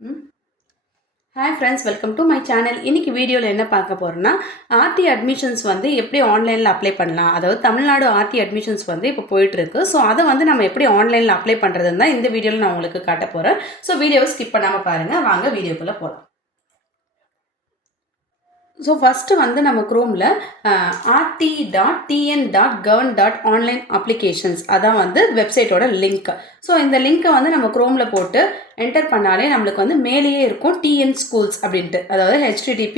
Hi friends, welcome to my channel. இன்னைக்கு வீடியோவில் என்ன பார்க்க போகிறோன்னா ஆர்டி அட்மிஷன்ஸ் வந்து எப்படி ஆன்லைனில் அப்ளை பண்ணலாம். அதாவது தமிழ்நாடு ஆர்டி அட்மிஷன்ஸ் வந்து இப்போ போயிட்டுருக்கு. ஸோ அதை வந்து நம்ம எப்படி ஆன்லைனில் அப்ளை பண்ணுறதுன்னு தான் இந்த வீடியோவில் நான் உங்களுக்கு காட்ட போகிறேன். ஸோ வீடியோவை ஸ்கிப் பண்ணாமல் பாருங்கள். வாங்க வீடியோக்குள்ளே போகலாம். ஸோ ஃபஸ்ட்டு வந்து நம்ம குரோமில் rt.tn.govern.online applications அதான் வந்து வெப்சைட்டோட லிங்க். ஸோ இந்த லிங்க்கை வந்து நம்ம குரோமில் போட்டு என்டர் பண்ணாலே நம்மளுக்கு வந்து மேலேயே இருக்கும் டிஎன் ஸ்கூல்ஸ் அப்படின்ட்டு, அதாவது http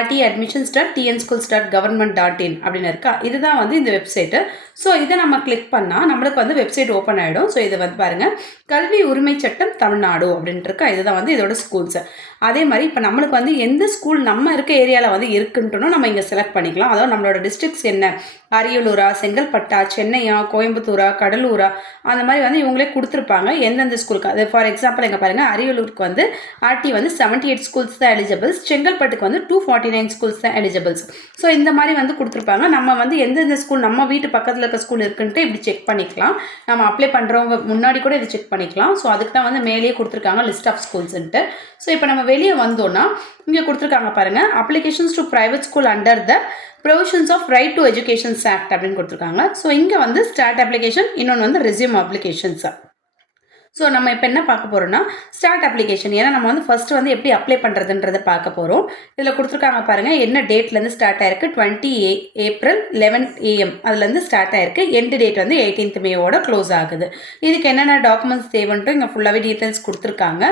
rt.tnschools.government.in அப்படின்னு இருக்கா. இதுதான் வந்து இந்த வெப்சைட்டு. ஸோ இதை நம்ம கிளிக் பண்ணால் நம்மளுக்கு வந்து வெப்சைட் ஓப்பன் ஆகிடும். ஸோ இதை வந்து பாருங்கள், கல்வி உரிமை சட்டம் தமிழ்நாடு அப்படின்ட்டு இருக்கா. இதுதான் வந்து இதோட ஸ்கூல்ஸு. அதே மாதிரி இப்போ நம்மளுக்கு வந்து எந்த ஸ்கூல் நம்ம இருக்க ஏரியாவில் வந்து இருக்குன்ட்டுனோ நம்ம இங்கே செலக்ட் பண்ணிக்கலாம். அதாவது நம்மளோட டிஸ்ட்ரிக்ட்ஸ் என்ன, அரியலூரா, செங்கல்பட்டா, சென்னையா, கோயம்புத்தூரா, கடலூரா, அந்த மாதிரி வந்து இவங்களே கொடுத்துருப்பாங்க எந்தெந்த ஸ்கூலுக்கு. அது ஃபார் எக்ஸாம்பிள் எங்கே பாருங்கள், அரியலூருக்கு வந்து ஆர்டி வந்து 78 ஸ்கூல்ஸ் தான் எலிஜிபிள்ஸ், செங்கல்பட்டுக்கு வந்து 249 ஸ்கூல்ஸ் தான் எலிஜிபிள்ஸ். ஸோ இந்த மாதிரி வந்து கொடுத்துருப்பாங்க. நம்ம வந்து எந்தெந்த ஸ்கூல் நம்ம வீட்டு பக்கத்தில் இருக்க ஸ்கூல் இருக்குன்ட்டு இப்படி செக் பண்ணிக்கலாம். நம்ம அப்ளை பண்ணுறவங்க முன்னாடி கூட இது செக் பண்ணிக்கலாம். ஸோ அதுக்கு தான் வந்து மேலேயே கொடுத்துருக்காங்க லிஸ்ட் ஆஃப் ஸ்கூல்ஸ்ன்ட்டு. ஸோ இப்போ நம்ம வெளியே வந்தோன்னா இங்கே கொடுத்துருக்காங்க பாருங்கள், applications to private school under the provisions of right to educations act அப்படின்னு கொடுத்துருக்காங்க. ஸோ இங்கே வந்து ஸ்டார்ட் அப்ளிகேஷன், இன்னொன்று வந்து ரெஸ்யூம் அப்ளிகேஷன்ஸ். ஸோ நம்ம இப்போ என்ன பார்க்க போகிறோம்னா ஸ்டார்ட் அப்ளிகேஷன். ஏன்னா நம்ம வந்து ஃபஸ்ட்டு வந்து எப்படி அப்ளை பண்ணுறதுன்றதை பார்க்க போகிறோம். இதில் கொடுத்துருக்காங்க பாருங்கள், என்ன டேட்லேருந்து ஸ்டார்ட் ஆயிருக்கு, 20 ஏப்ரல் 11 AM அதுலேருந்து ஸ்டார்ட் ஆயிருக்கு. எண்டு டேட் வந்து 18th மேவோட க்ளோஸ் ஆகுது. இதுக்கு என்னென்ன டாக்குமெண்ட்ஸ் தேவைன்ட்டு இங்கே ஃபுல்லாகவே டீட்டெயில்ஸ் கொடுத்துருக்காங்க.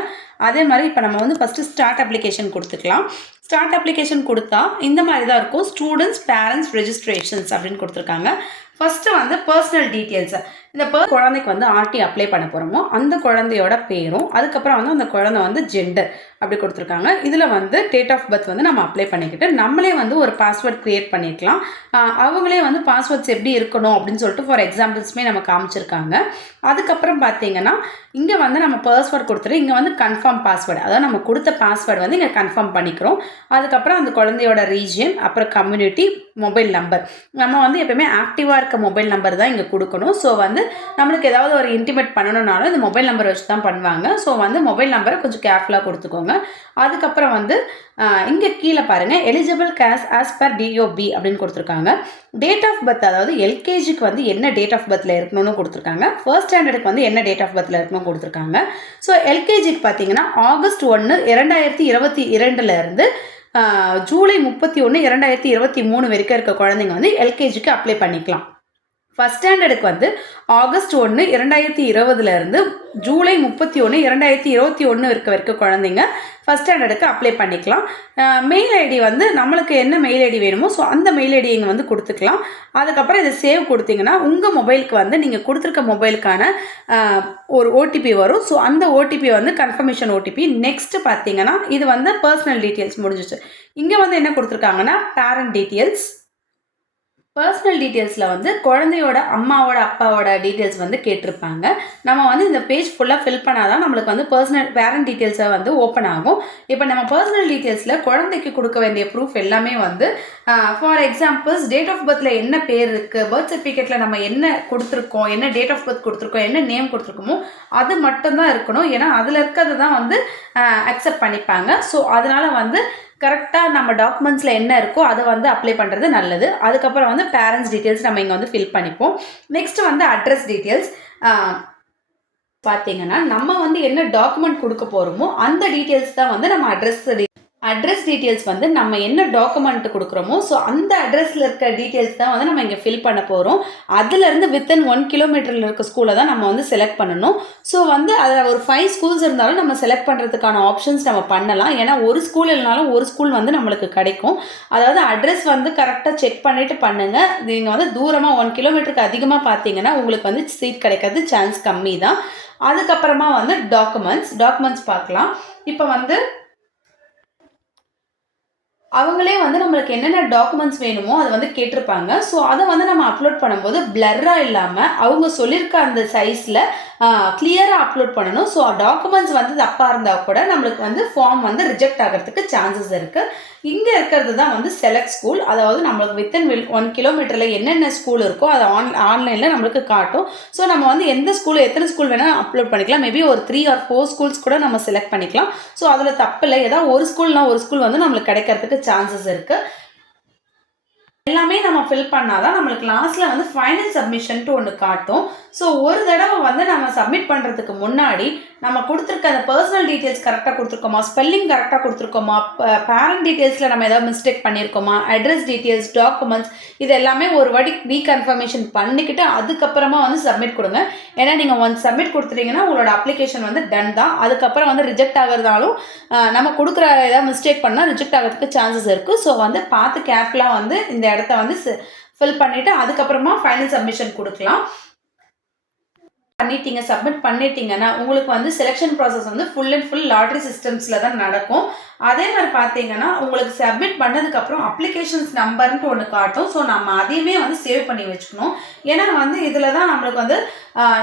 அதே மாதிரி இப்போ நம்ம வந்து ஃபஸ்ட்டு ஸ்டார்ட் அப்ளிகேஷன் கொடுத்துக்கலாம். ஸ்டார்ட் அப்ளிகேஷன் கொடுத்தா இந்த மாதிரி தான் இருக்கும், ஸ்டூடெண்ட்ஸ் பேரண்ட்ஸ் ரெஜிஸ்ட்ரேஷன்ஸ் அப்படின்னு கொடுத்துருக்காங்க. ஃபஸ்ட்டு வந்து பர்சனல் டீட்டெயில்ஸை, இந்த குழந்தைக்கு வந்து ஆர்டி அப்ளை பண்ண போகிறோமோ அந்த குழந்தையோட பேரும், அதுக்கப்புறம் வந்து அந்த குழந்தை வந்து ஜெண்டர் அப்படி கொடுத்துருக்காங்க. இதில் வந்து டேட் ஆஃப் பர்த் வந்து நம்ம அப்ளை பண்ணிக்கிட்டு நம்மளே வந்து ஒரு பாஸ்வேர்ட் க்ரியேட் பண்ணிக்கலாம். அவங்களே வந்து பாஸ்வேர்ட்ஸ் எப்படி இருக்கணும் அப்படின்னு சொல்லிட்டு ஃபார் எக்ஸாம்பிள்ஸுமே நம்ம காமிச்சிருக்காங்க. அதுக்கப்புறம் பார்த்தீங்கன்னா இங்கே வந்து நம்ம பாஸ்வேர்ட் கொடுத்துட்டு இங்கே வந்து கன்ஃபார்ம் பாஸ்வேர்டு, அதாவது நம்ம கொடுத்த பாஸ்வேர்டு வந்து இங்கே கன்ஃபார்ம் பண்ணிக்கிறோம். அதுக்கப்புறம் அந்த குழந்தையோட ரீஜியன், அப்புறம் கம்யூனிட்டி, மொபைல் நம்பர். நம்ம வந்து எப்பவுமே ஆக்டிவாக இருக்க மொபைல் நம்பர் தான் இங்கே கொடுக்கணும். ஸோ வந்து நம்மளுக்கு ஏதாவது ஒரு இன்டிமேட் பண்ணணும்னாலும் இந்த மொபைல் நம்பர் வச்சு தான் பண்ணுவாங்க. ஸோ வந்து மொபைல் நம்பரை கொஞ்சம் கேர்ஃபுல்லாக கொடுத்துக்கோங்க. அதுக்கப்புறம் வந்து இங்கே கீழே பாருங்கள், eligible case as per DOB அப்படின்னு கொடுத்துருக்காங்க. டேட் ஆஃப் பர்த், அதாவது எல்கேஜிக்கு வந்து என்ன டேட் ஆஃப் பர்த்தில் இருக்கணும்னு கொடுத்துருக்காங்க. ஃபர்ஸ்ட் ஸ்டாண்டர்டுக்கு வந்து என்ன டேட் ஆஃப் பர்த்தில் இருக்கணும்னு கொடுத்துருக்காங்க. ஸோ எல்கேஜிக்கு பார்த்தீங்கன்னா ஆகஸ்ட் 1, 2022 ஜூலை 31, 2023 வரைக்கும் இருக்க குழந்தைங்க வந்து எல்கேஜிக்கு அப்ளை பண்ணிக்கலாம். ஃபஸ்ட் ஸ்டாண்டர்டுக்கு வந்து ஆகஸ்ட் 1, 2020 ஜூலை 31, 2021 இருக்க வரைக்கும் குழந்தைங்க ஃபஸ்ட் ஸ்டாண்டர்டுக்கு அப்ளை பண்ணிக்கலாம். மெயில் ஐடி வந்து நம்மளுக்கு என்ன மெயில் ஐடி வேணுமோ ஸோ அந்த மெயில் ஐடி இங்கே வந்து கொடுத்துக்கலாம். அதுக்கப்புறம் இதை சேவ் கொடுத்தீங்கன்னா உங்கள் மொபைலுக்கு வந்து நீங்கள் கொடுத்துருக்க மொபைலுக்கான ஒரு ஓடிபி வரும். ஸோ அந்த ஓடிபி வந்து கன்ஃபர்மேஷன் ஓடிபி. நெக்ஸ்ட்டு பார்த்தீங்கன்னா இது வந்து பர்சனல் டீட்டெயில்ஸ் முடிஞ்சிச்சு. இங்கே வந்து என்ன கொடுத்துருக்காங்கன்னா பேரண்ட் டீட்டெயில்ஸ். பர்சனல் டீட்டெயில்ஸில் வந்து குழந்தையோட அம்மாவோட அப்பாவோட டீட்டெயில்ஸ் வந்து கேட்டிருப்பாங்க. நம்ம வந்து இந்த பேஜ் ஃபுல்லாக ஃபில் பண்ணால் தான் நம்மளுக்கு வந்து பேரண்ட் டீட்டெயில்ஸை வந்து ஓப்பன் ஆகும். இப்போ நம்ம பர்சனல் டீட்டெயில்ஸில் குழந்தைக்கு கொடுக்க வேண்டிய ப்ரூஃப் எல்லாமே வந்து ஃபார் எக்ஸாம்பிள்ஸ் டேட் ஆஃப் பர்த்தில் என்ன பேர் இருக்குது, பர்த் சர்டிஃபிகேட்டில் நம்ம என்ன கொடுத்துருக்கோம், என்ன டேட் ஆஃப் பர்த் கொடுத்துருக்கோம், என்ன நேம் கொடுத்துருக்கோமோ அது மட்டும்தான் இருக்கணும். ஏன்னா அதில் இருக்கிறது தான் வந்து அக்செப்ட் பண்ணிப்பாங்க. ஸோ அதனால் வந்து கரெக்டாக நம்ம டாக்குமெண்ட்ஸில் என்ன இருக்கோ அதை வந்து அப்ளை பண்ணுறது நல்லது. அதுக்கப்புறம் வந்து பேரண்ட்ஸ் டீட்டெயில்ஸ் நம்ம இங்கே வந்து ஃபில் பண்ணிப்போம். நெக்ஸ்ட்டு வந்து அட்ரஸ் டீட்டெயில்ஸ். பார்த்தீங்கன்னா நம்ம வந்து என்ன டாக்குமெண்ட் கொடுக்க போகிறோமோ அந்த டீட்டெயில்ஸ் தான் வந்து நம்ம அட்ரஸ் டீட்டெயில்ஸ் வந்து நம்ம என்ன டாக்குமெண்ட் கொடுக்குறோமோ ஸோ அந்த அட்ரஸில் இருக்க டீட்டெயில்ஸ் தான் வந்து நம்ம இங்கே ஃபில் பண்ண போகிறோம். அதுலேருந்து வித்தின் 1 கிலோமீட்டரில் இருக்க ஸ்கூலை தான் நம்ம வந்து செலக்ட் பண்ணணும். ஸோ வந்து அதில் ஒரு 5 ஸ்கூல்ஸ் இருந்தாலும் நம்ம செலக்ட் பண்ணுறதுக்கான ஆப்ஷன்ஸ் நம்ம பண்ணலாம். ஏன்னா ஒரு ஸ்கூல் இல்லைனாலும் ஒரு ஸ்கூல் வந்து நம்மளுக்கு கிடைக்கும். அதாவது அட்ரஸ் வந்து கரெக்டாக செக் பண்ணிவிட்டு பண்ணுங்கள். நீங்கள் வந்து தூரமாக 1 கிலோமீட்டருக்கு அதிகமாக பார்த்தீங்கன்னா உங்களுக்கு வந்து சீட் கிடைக்கிறது சான்ஸ் கம்மி தான். அதுக்கப்புறமா வந்து டாக்குமெண்ட்ஸ் பார்க்கலாம். இப்போ வந்து அவங்களே வந்து நம்மளுக்கு என்னென்ன டாக்குமெண்ட்ஸ் வேணுமோ அதை வந்து கேட்டிருப்பாங்க. ஸோ அதை வந்து நம்ம அப்லோட் பண்ணும்போது பிளர்ராக இல்லாமல் அவங்க சொல்லியிருக்க அந்த சைஸில் கிளியராக அப்லோட் பண்ணணும். ஸோ டாக்குமெண்ட்ஸ் வந்து தப்பாக இருந்தால் கூட நம்மளுக்கு வந்து ஃபார்ம் வந்து ரிஜெக்ட் ஆகிறதுக்கு சான்சஸ் இருக்குது. இங்கே இருக்கிறது தான் வந்து செலக்ட் ஸ்கூல். அதாவது நம்மளுக்கு வித்தின் 1 கிலோமீட்டரில் என்னென்ன ஸ்கூல் இருக்கோ அதை ஆன்லைனில் நம்மளுக்கு காட்டும். ஸோ நம்ம வந்து எந்த ஸ்கூல் எத்தனை ஸ்கூல் வேணால் அப்லோட் பண்ணிக்கலாம். மேபி ஒரு 3 or 4 ஸ்கூல்ஸ் கூட நம்ம செலக்ட் பண்ணிக்கலாம். ஸோ அதில் தப்பு இல்லை. ஏதாவது ஒரு ஸ்கூல்னா ஒரு ஸ்கூல் வந்து நம்மளுக்கு கிடைக்கிறதுக்கு சான்சஸ் இருக்குது. எல்லாமே நம்ம ஃபில் பண்ணாதான் நம்மளுக்கு லாஸ்ட்ல வந்து ஃபைனல் சப்மிஷன்ட்டு ஒன்று காட்டும். ஸோ ஒரு தடவை வந்து நம்ம சப்மிட் பண்ணுறதுக்கு முன்னாடி நம்ம கொடுத்துருக்க அந்த பர்சனல் டீட்டெயில்ஸ் கரெக்டாக கொடுத்துருக்கோமா, ஸ்பெல்லிங் கரெக்டாக கொடுத்துருக்கோமா, பேரண்ட் டீட்டெயில்ஸில் நம்ம ஏதாவது மிஸ்டேக் பண்ணியிருக்கோமா, அட்ரஸ் டீட்டெயில்ஸ், டாக்குமெண்ட்ஸ் இது எல்லாமே ஒரு வாட்டி ரீகன்ஃபர்மேஷன் பண்ணிக்கிட்டு அதுக்கப்புறமா வந்து சப்மிட் கொடுங்க. ஏன்னா நீங்கள் ஒன்ஸ் சப்மிட் கொடுத்துட்டீங்கன்னா உங்களோட அப்ளிகேஷன் வந்து டன் தான். அதுக்கப்புறம் வந்து ரிஜெக்ட் ஆகிறதாலும் நம்ம கொடுக்குற ஏதாவது மிஸ்டேக் பண்ணால் ரிஜெக்ட் ஆகிறதுக்கு சான்சஸ் இருக்குது. ஸோ வந்து பார்த்து கேர்ஃபுல்லாக வந்து இந்த இடத்த வந்து ஃபில் பண்ணிவிட்டு அதுக்கப்புறமா ஃபைனல் சப்மிஷன் கொடுக்கலாம். பண்ணிட்டீங்க, சப்மிட் பண்ணிட்டீங்கன்னா உங்களுக்கு வந்து செலெக்ஷன் ப்ராசஸ் வந்து ஃபுல் அண்ட் ஃபுல் லாட்ரி சிஸ்டம்ஸில் தான் நடக்கும். அதே மாதிரி பார்த்தீங்கன்னா உங்களுக்கு சப்மிட் பண்ணதுக்கப்புறம் அப்ளிகேஷன்ஸ் நம்பர்ன்ட்டு ஒன்று காட்டும். ஸோ நம்ம அதையுமே வந்து சேவ் பண்ணி வச்சுக்கணும். ஏன்னா வந்து இதில் தான் நம்மளுக்கு வந்து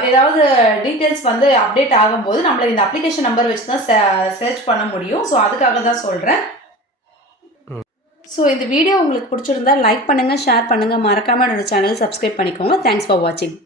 ஏதாவது டீட்டெயில்ஸ் வந்து அப்டேட் ஆகும்போது நம்மளுக்கு இந்த அப்ளிகேஷன் நம்பர் வச்சு தான் சர்ச் பண்ண முடியும். ஸோ அதுக்காக தான் சொல்கிறேன். ஸோ இந்த வீடியோ உங்களுக்கு பிடிச்சிருந்தா லைக் பண்ணுங்கள், ஷேர் பண்ணுங்கள், மறக்காமல் என்னோட சேனல் சப்ஸ்கிரைப் பண்ணிக்கோங்க. தேங்க்ஸ் ஃபார் வாட்சிங்.